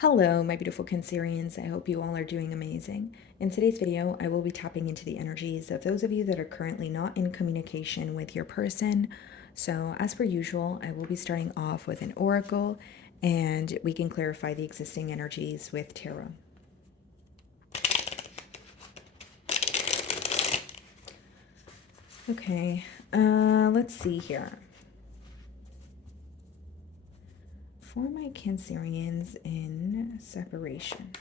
Hello, my beautiful Cancerians. I hope you all are doing amazing. In today's video, I will be tapping into the energies of those of you that are currently not in communication with your person. So, as per usual, I will be starting off with an oracle and we can clarify the existing energies with tarot. Okay, let's see here. For my Cancerians in separation.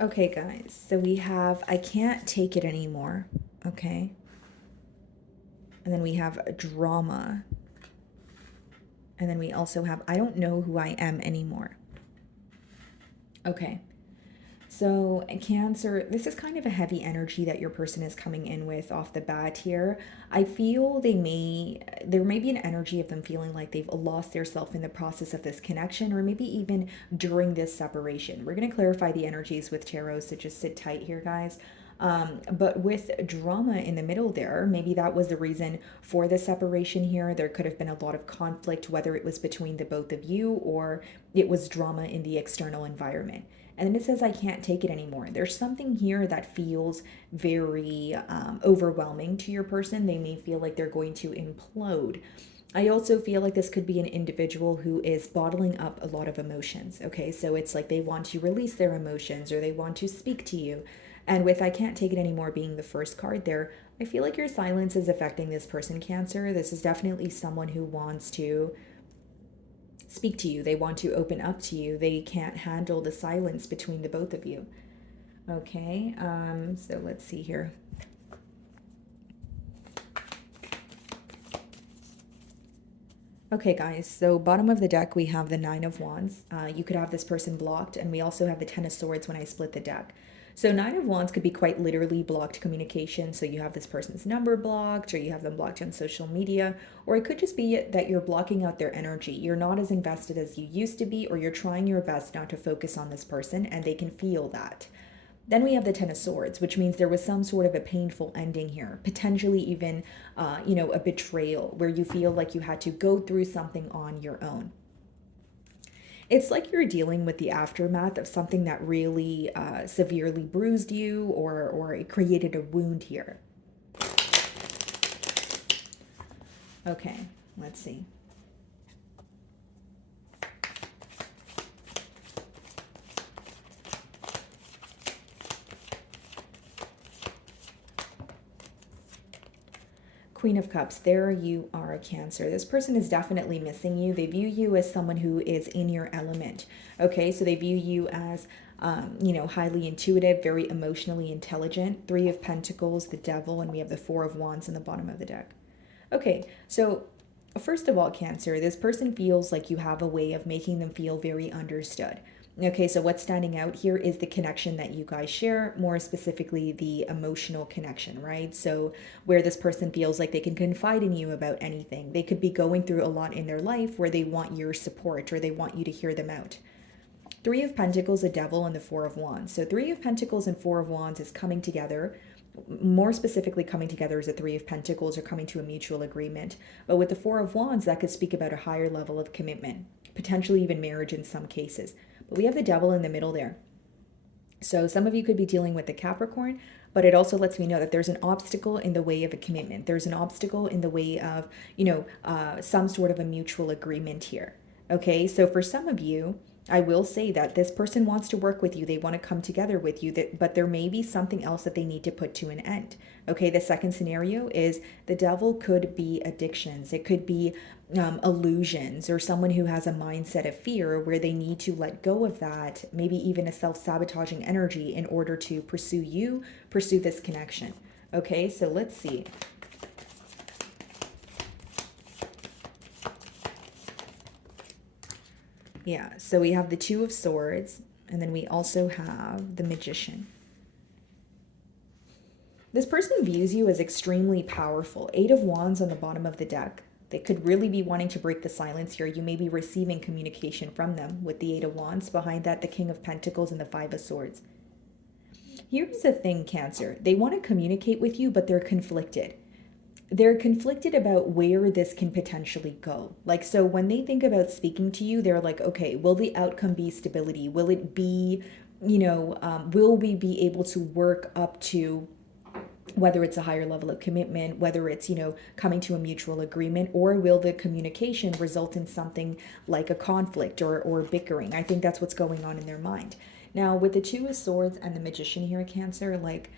Okay, guys, so we have I can't take it anymore, okay? And then we have drama. And then we also have I don't know who I am anymore. Okay. So, Cancer, this is kind of a heavy energy that your person is coming in with off the bat here. I feel there may be an energy of them feeling like they've lost their self in the process of this connection, or maybe even during this separation. We're going to clarify the energies with tarot, so just sit tight here, guys. But with drama in the middle there, maybe that was the reason for the separation here. There could have been a lot of conflict, whether it was between the both of you or it was drama in the external environment. And then it says, I can't take it anymore. There's something here that feels very overwhelming to your person. They may feel like they're going to implode. I also feel like this could be an individual who is bottling up a lot of emotions. Okay, so it's like they want to release their emotions or they want to speak to you. And with I can't take it anymore being the first card there, I feel like your silence is affecting this person, Cancer. This is definitely someone who wants to speak to you. They want to open up to you. They can't handle the silence between the both of you. Okay, so let's see here. Okay, guys, so bottom of the deck, we have the Nine of Wands. You could have this person blocked, and we also have the Ten of Swords when I split the deck. So Nine of Wands could be quite literally blocked communication. So you have this person's number blocked, or you have them blocked on social media, or it could just be that you're blocking out their energy. You're not as invested as you used to be, or you're trying your best not to focus on this person, and they can feel that. Then we have the Ten of Swords, which means there was some sort of a painful ending here, potentially even, a betrayal where you feel like you had to go through something on your own. It's like you're dealing with the aftermath of something that really severely bruised you or it created a wound here. Okay, let's see. Queen of Cups, there you are, a Cancer. This person is definitely missing you. They view you as someone who is in your element. Okay, so they view you as, highly intuitive, very emotionally intelligent. Three of Pentacles, the Devil, and we have the Four of Wands in the bottom of the deck. Okay, so first of all, Cancer, this person feels like you have a way of making them feel very understood. Okay, so what's standing out here is the connection that you guys share, more specifically the emotional connection, right? So, where this person feels like they can confide in you about anything. They could be going through a lot in their life where they want your support or they want you to hear them out. Three of Pentacles, a Devil, and the Four of Wands. So, Three of Pentacles and Four of Wands is coming together. More specifically, coming together as a Three of Pentacles or coming to a mutual agreement. But with the Four of Wands, that could speak about a higher level of commitment, potentially even marriage in some cases. But we have the Devil in the middle there. So some of you could be dealing with the Capricorn, but it also lets me know that there's an obstacle in the way of a commitment. There's an obstacle in the way of, some sort of a mutual agreement here. Okay, so for some of you, I will say that this person wants to work with you. They want to come together with you, but there may be something else that they need to put to an end. Okay, the second scenario is the Devil could be addictions. It could be illusions or someone who has a mindset of fear where they need to let go of that, maybe even a self-sabotaging energy in order to pursue this connection. Okay, so let's see. Yeah, so we have the Two of Swords, and then we also have the Magician. This person views you as extremely powerful. Eight of Wands on the bottom of the deck. They could really be wanting to break the silence here. You may be receiving communication from them with the Eight of Wands. Behind that, the King of Pentacles and the Five of Swords. Here's the thing, Cancer. They want to communicate with you, but they're conflicted. they're conflicted about where this can potentially go. Like, so when they think about speaking to you, they're like, okay, will the outcome be stability? Will it be, will we be able to work up to whether it's a higher level of commitment, whether it's, coming to a mutual agreement, or will the communication result in something like a conflict or bickering? I think that's what's going on in their mind. Now, with the Two of Swords and the Magician here, Cancer, like,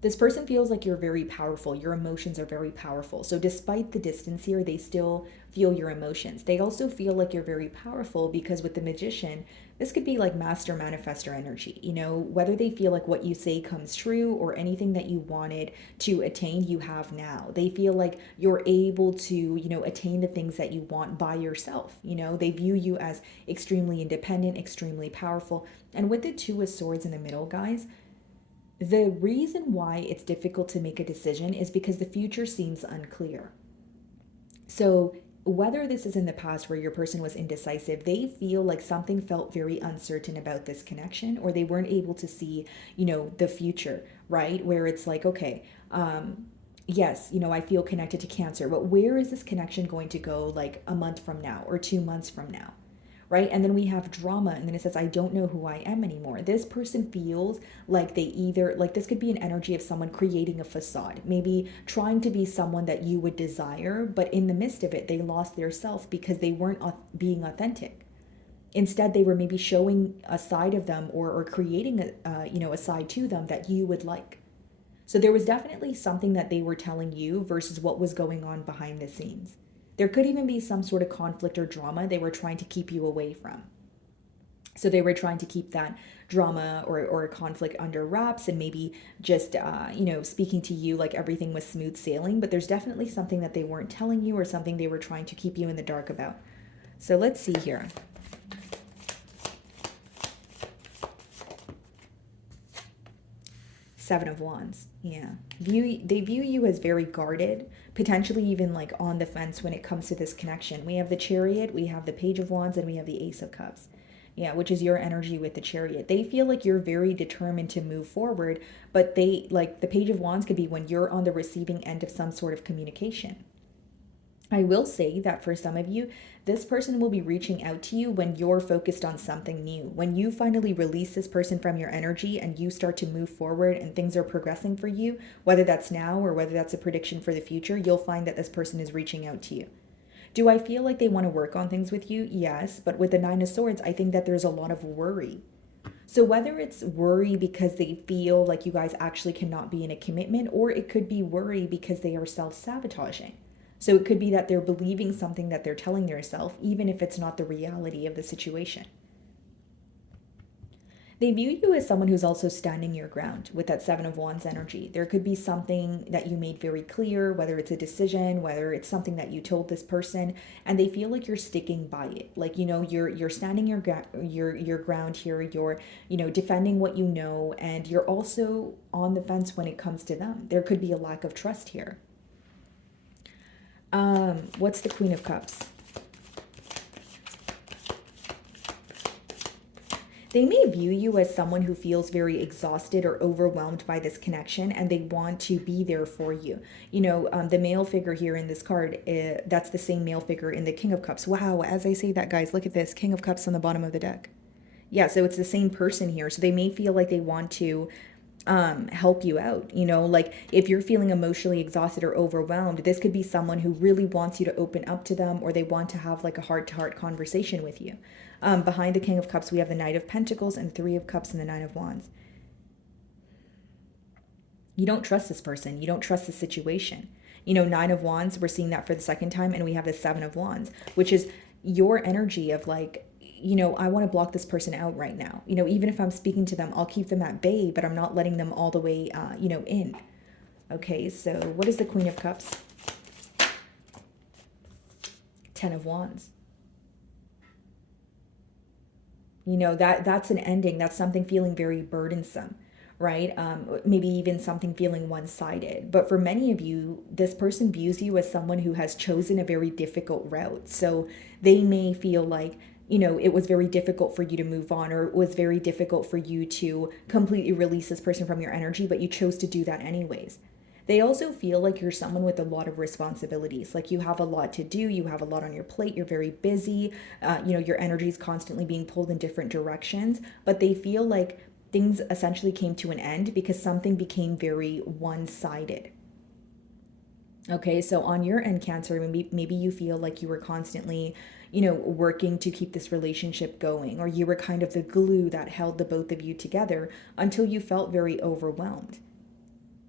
this person feels like you're very powerful. Your emotions are very powerful. So, despite the distance here, they still feel your emotions. They also feel like you're very powerful because with the Magician, this could be like master manifestor energy. Whether they feel like what you say comes true or anything that you wanted to attain, you have now. They feel like you're able to, attain the things that you want by yourself. They view you as extremely independent, extremely powerful. And with the Two of Swords in the middle, guys, the reason why it's difficult to make a decision is because the future seems unclear. So, whether this is in the past where your person was indecisive, they feel like something felt very uncertain about this connection, or they weren't able to see, the future, right? Where it's like, okay, yes, I feel connected to Cancer, but where is this connection going to go like a month from now or 2 months from now? Right? And then we have drama, and then it says, I don't know who I am anymore. This person feels like they either, like, this could be an energy of someone creating a facade, maybe trying to be someone that you would desire, but in the midst of it, they lost their self because they weren't being authentic. Instead, they were maybe showing a side of them or creating a side to them that you would like. So there was definitely something that they were telling you versus what was going on behind the scenes. There could even be some sort of conflict or drama they were trying to keep you away from. So they were trying to keep that drama or conflict under wraps and maybe just, speaking to you like everything was smooth sailing. But there's definitely something that they weren't telling you or something they were trying to keep you in the dark about. So let's see here. Seven of Wands. Yeah. They view you as very guarded, potentially even like on the fence when it comes to this connection. We have the Chariot, we have the Page of Wands, and we have the Ace of Cups. Yeah, which is your energy with the Chariot. They feel like you're very determined to move forward, but they like the Page of Wands could be when you're on the receiving end of some sort of communication. I will say that for some of you, this person will be reaching out to you when you're focused on something new. When you finally release this person from your energy and you start to move forward and things are progressing for you, whether that's now or whether that's a prediction for the future, you'll find that this person is reaching out to you. Do I feel like they want to work on things with you? Yes, but with the Nine of Swords, I think that there's a lot of worry. So whether it's worry because they feel like you guys actually cannot be in a commitment, or it could be worry because they are self-sabotaging. So it could be that they're believing something that they're telling themselves, even if it's not the reality of the situation. They view you as someone who's also standing your ground with that Seven of Wands energy. There could be something that you made very clear, whether it's a decision, whether it's something that you told this person, and they feel like you're sticking by it. Like, you're standing your ground here. You're, defending what you know, and you're also on the fence when it comes to them. There could be a lack of trust here. What's the Queen of Cups? They may view you as someone who feels very exhausted or overwhelmed by this connection, and they want to be there for you. The male figure here in this card, that's the same male figure in the King of Cups. Wow, as I say that, guys, look at this. King of Cups on the bottom of the deck. Yeah, so it's the same person here. So they may feel like they want to help you out. Like if you're feeling emotionally exhausted or overwhelmed, this could be someone who really wants you to open up to them, or they want to have like a heart-to-heart conversation with you. Behind the King of Cups, we have the Knight of Pentacles and Three of Cups and the Nine of Wands. You don't trust this person. You don't trust the situation. Nine of Wands, we're seeing that for the second time, and we have the Seven of Wands, which is your energy of like, I want to block this person out right now. Even if I'm speaking to them, I'll keep them at bay, but I'm not letting them all the way, in. Okay, so what is the Queen of Cups? Ten of Wands. That's an ending. That's something feeling very burdensome, right? Maybe even something feeling one-sided. But for many of you, this person views you as someone who has chosen a very difficult route. So they may feel like it was very difficult for you to move on, or it was very difficult for you to completely release this person from your energy, but you chose to do that anyways. They also feel like you're someone with a lot of responsibilities. Like you have a lot to do, you have a lot on your plate, you're very busy, your energy is constantly being pulled in different directions, but they feel like things essentially came to an end because something became very one sided. Okay, so on your end, Cancer, maybe you feel like you were constantly, working to keep this relationship going, or you were kind of the glue that held the both of you together until you felt very overwhelmed.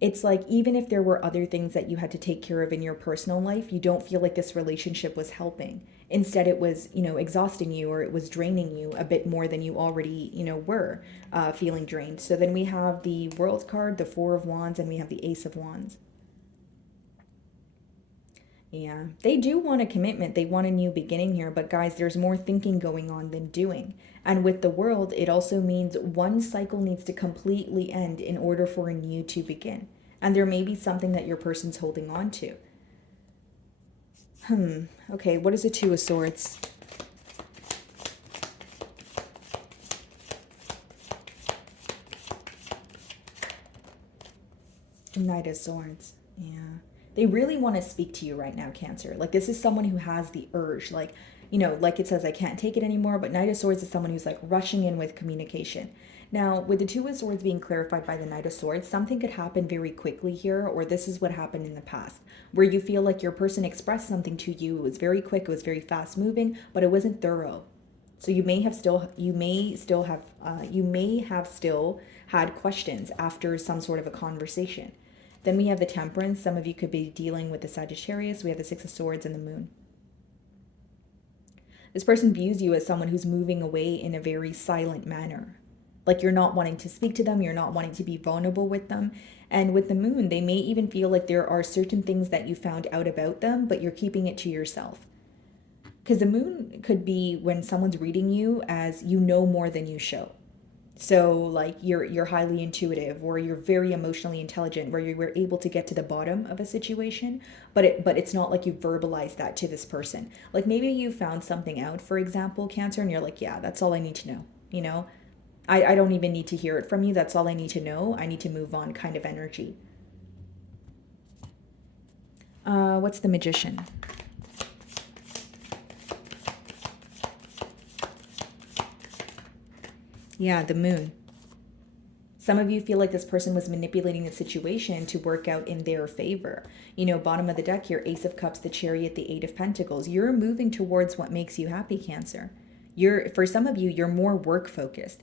It's like even if there were other things that you had to take care of in your personal life, you don't feel like this relationship was helping. Instead, it was, exhausting you, or it was draining you a bit more than you already, were feeling drained. So then we have the World card, the Four of Wands, and we have the Ace of Wands. Yeah, they do want a commitment. They want a new beginning here. But guys, there's more thinking going on than doing. And with the World, it also means one cycle needs to completely end in order for a new to begin. And there may be something that your person's holding on to. Okay, what is the Two of Swords? Knight of Swords. Yeah. They really want to speak to you right now, Cancer. Like, this is someone who has the urge. Like, like it says, I can't take it anymore. But Knight of Swords is someone who's like rushing in with communication. Now, with the Two of Swords being clarified by the Knight of Swords, something could happen very quickly here, or this is what happened in the past, where you feel like your person expressed something to you. It was very quick, it was very fast moving, but it wasn't thorough. So you may have still had questions after some sort of a conversation. Then we have the Temperance. Some of you could be dealing with the Sagittarius. We have the Six of Swords and the Moon. This person views you as someone who's moving away in a very silent manner. Like you're not wanting to speak to them, you're not wanting to be vulnerable with them. And with the Moon, they may even feel like there are certain things that you found out about them, but you're keeping it to yourself. Because the Moon could be when someone's reading you as you know more than you show. So like you're highly intuitive, or you're very emotionally intelligent, where you were able to get to the bottom of a situation, but it's not like you verbalize that to this person. Like maybe you found something out, for example, Cancer, and you're like, yeah, that's all I need to know. I don't even need to hear it from you. That's all I need to know. I need to move on, kind of energy. What's the Magician? Yeah, the Moon. Some of you feel like this person was manipulating the situation to work out in their favor. Bottom of the deck here, Ace of Cups, the Chariot, the Eight of Pentacles. You're moving towards what makes you happy, Cancer. For some of you, you're more work focused,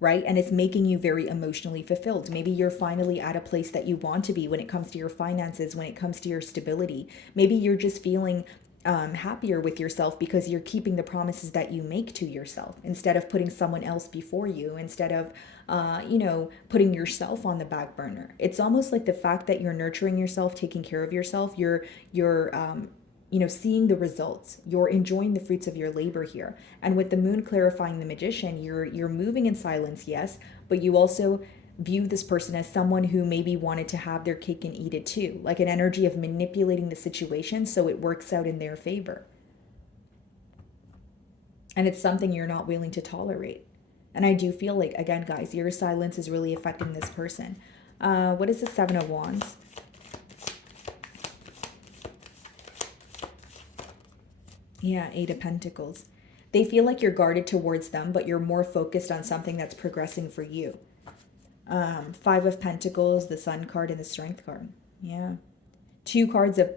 right? And it's making you very emotionally fulfilled. Maybe you're finally at a place that you want to be when it comes to your finances, when it comes to your stability. Maybe you're just feeling happier with yourself because you're keeping the promises that you make to yourself, instead of putting someone else before you, instead of putting yourself on the back burner. It's almost like the fact that you're nurturing yourself, taking care of yourself, you're seeing the results, you're enjoying the fruits of your labor here. And with the Moon clarifying the Magician, you're moving in silence, yes, but you also view this person as someone who maybe wanted to have their cake and eat it too, like an energy of manipulating the situation so it works out in their favor. And it's something you're not willing to tolerate. And I do feel like, again, guys, your silence is really affecting this person. What is the Seven of Wands? Yeah, Eight of Pentacles. They feel like you're guarded towards them, but you're more focused on something that's progressing for you. Five of Pentacles, the Sun card, and the Strength card. Yeah. Two cards of,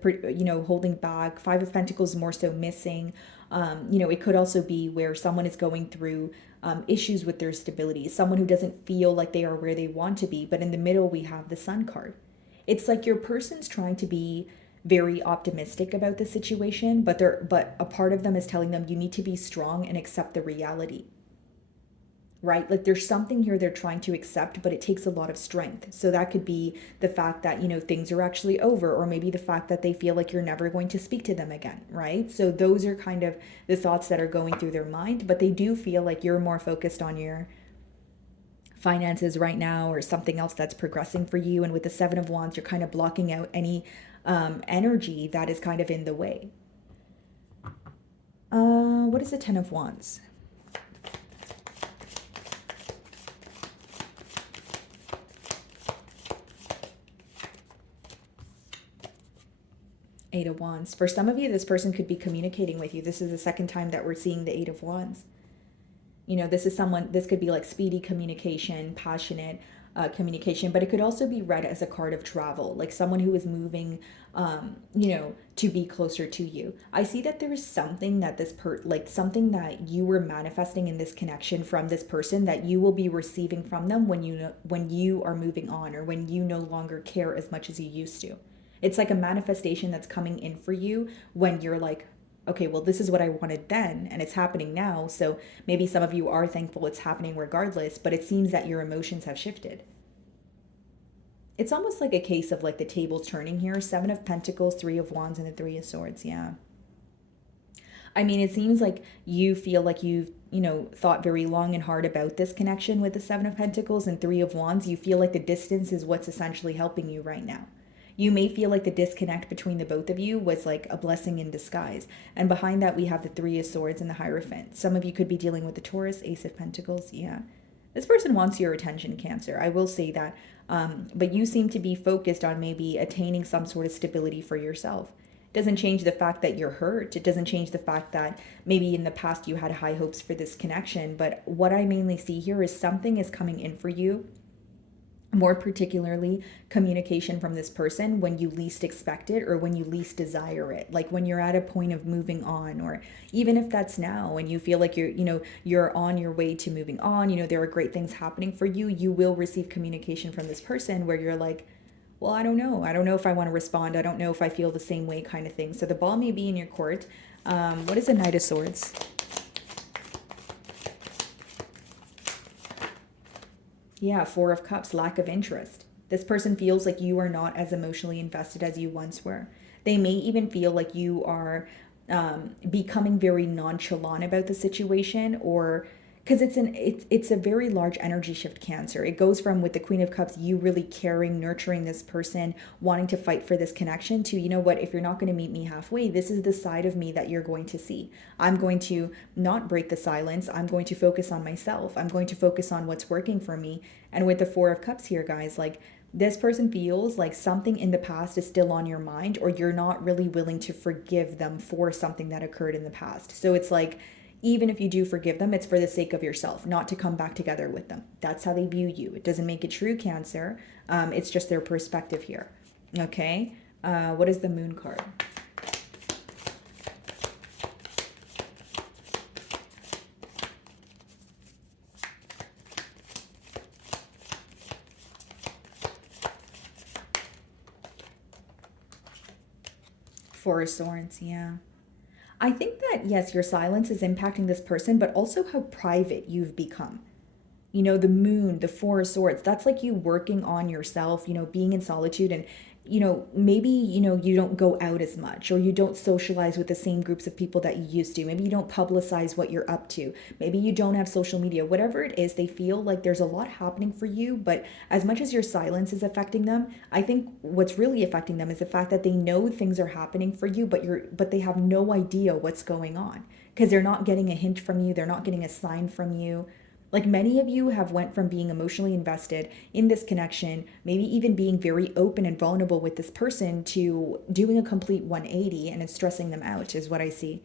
holding back. Five of Pentacles more so missing. It could also be where someone is going through issues with their stability. Someone who doesn't feel like they are where they want to be. But in the middle, we have the Sun card. It's like your person's trying to be very optimistic about the situation, but a part of them is telling them you need to be strong and accept the reality. Right? Like there's something here they're trying to accept, but it takes a lot of strength. So that could be the fact that, things are actually over, or maybe the fact that they feel like you're never going to speak to them again, right? So those are kind of the thoughts that are going through their mind, but they do feel like you're more focused on your finances right now, or something else that's progressing for you. And with the Seven of Wands, you're kind of blocking out any energy that is kind of in the way. What is the Ten of Wands? Eight of Wands. For some of you, this person could be communicating with you. This is the second time that we're seeing the Eight of Wands. You know, this is someone, this could be like speedy communication, passionate communication, but it could also be read as a card of travel, like someone who is moving, you know, to be closer to you. I see that there is something that like something that you were manifesting in this connection from this person that you will be receiving from them when you know, when you are moving on, or when you no longer care as much as you used to. It's like a manifestation that's coming in for you when you're like, okay, well, this is what I wanted then, and it's happening now. So maybe some of you are thankful it's happening regardless, but it seems that your emotions have shifted. It's almost like a case of like the tables turning here. Seven of Pentacles, Three of Wands, and the Three of Swords. Yeah. I mean, it seems like you feel like you've, you know, thought very long and hard about this connection with the Seven of Pentacles and Three of Wands. You feel like the distance is what's essentially helping you right now. You may feel like the disconnect between the both of you was like a blessing in disguise. And behind that, we have the Three of Swords and the Hierophant. Some of you could be dealing with the Taurus, Ace of Pentacles. Yeah. This person wants your attention, Cancer. I will say that. But you seem to be focused on maybe attaining some sort of stability for yourself. It doesn't change the fact that you're hurt. It doesn't change the fact that maybe in the past you had high hopes for this connection. But what I mainly see here is something is coming in for you, more particularly communication from this person when you least expect it, or when you least desire it, like when you're at a point of moving on, or even if that's now and you feel like you're, you know, you're on your way to moving on, you know, there are great things happening for you, you will receive communication from this person where you're like, well, I don't know if I want to respond, I don't know if I feel the same way, kind of thing. So the ball may be in your court. What is the Knight of Swords? Yeah, Four of Cups, lack of interest. This person feels like you are not as emotionally invested as you once were. They may even feel like you are becoming very nonchalant about the situation, or because it's a very large energy shift, Cancer. It goes from, with the Queen of Cups, you really caring, nurturing this person, wanting to fight for this connection, to, you know what, if you're not going to meet me halfway, this is the side of me that you're going to see. I'm going to not break the silence. I'm going to focus on myself. I'm going to focus on what's working for me. And with the Four of Cups here, guys, like, this person feels like something in the past is still on your mind, or you're not really willing to forgive them for something that occurred in the past. So it's like, even if you do forgive them, it's for the sake of yourself, not to come back together with them. That's how they view you. It doesn't make it true, Cancer. It's just their perspective here. Okay. What is the Moon card? Four of Swords. Yeah. I think that, yes, your silence is impacting this person, but also how private you've become. You know, the Moon, the Four of Swords, that's like you working on yourself, you know, being in solitude, and, you know, maybe, you know, you don't go out as much, or you don't socialize with the same groups of people that you used to. Maybe you don't publicize what you're up to. Maybe you don't have social media. Whatever it is, they feel like there's a lot happening for you, but as much as your silence is affecting them, I think what's really affecting them is the fact that they know things are happening for you, but they have no idea what's going on, because they're not getting a hint from you, they're not getting a sign from you. Like, many of you have went from being emotionally invested in this connection, maybe even being very open and vulnerable with this person, to doing a complete 180, and it's stressing them out, is what I see,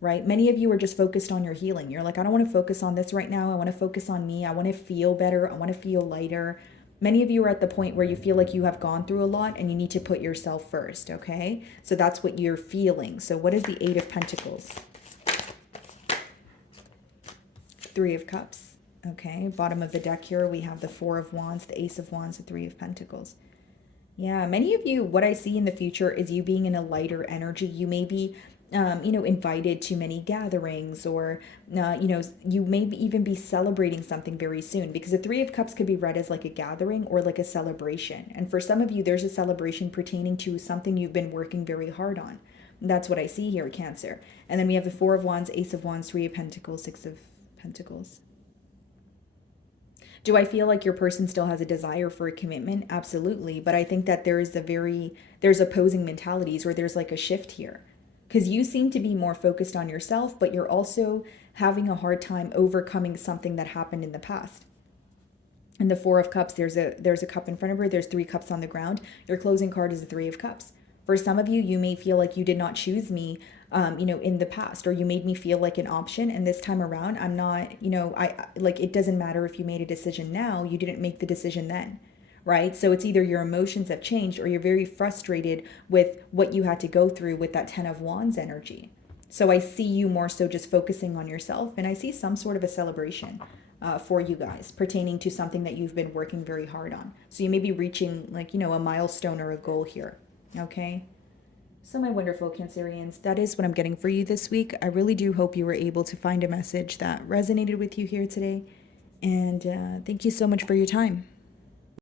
right? Many of you are just focused on your healing. You're like, I don't want to focus on this right now. I want to focus on me. I want to feel better. I want to feel lighter. Many of you are at the point where you feel like you have gone through a lot and you need to put yourself first, okay? So that's what you're feeling. So what is the Eight of Pentacles? Three of Cups. Okay, bottom of the deck here, we have the Four of Wands, the Ace of Wands, the Three of Pentacles. Yeah, many of you, what I see in the future is you being in a lighter energy. You may be, you know, invited to many gatherings, or, you know, you may even be celebrating something very soon, because the Three of Cups could be read as like a gathering or like a celebration. And for some of you, there's a celebration pertaining to something you've been working very hard on. That's what I see here, Cancer. And then we have the Four of Wands, Ace of Wands, Three of Pentacles, Six of Pentacles. Do I feel like your person still has a desire for a commitment? Absolutely. But I think that there's opposing mentalities, or there's like a shift here. because you seem to be more focused on yourself, but you're also having a hard time overcoming something that happened in the past. In the Four of Cups, there's a cup in front of her. There's three cups on the ground. Your closing card is the Three of Cups. For some of you, you may feel like you did not choose me, in the past, or you made me feel like an option. And this time around, I'm not, like, it doesn't matter if you made a decision now, you didn't make the decision then, right? So it's either your emotions have changed or you're very frustrated with what you had to go through with that Ten of Wands energy. So I see you more so just focusing on yourself, and I see some sort of a celebration for you guys pertaining to something that you've been working very hard on. So you may be reaching, like, a milestone or a goal here. Okay. So my wonderful Cancerians, that is what I'm getting for you this week. I really do hope you were able to find a message that resonated with you here today. And thank you so much for your time.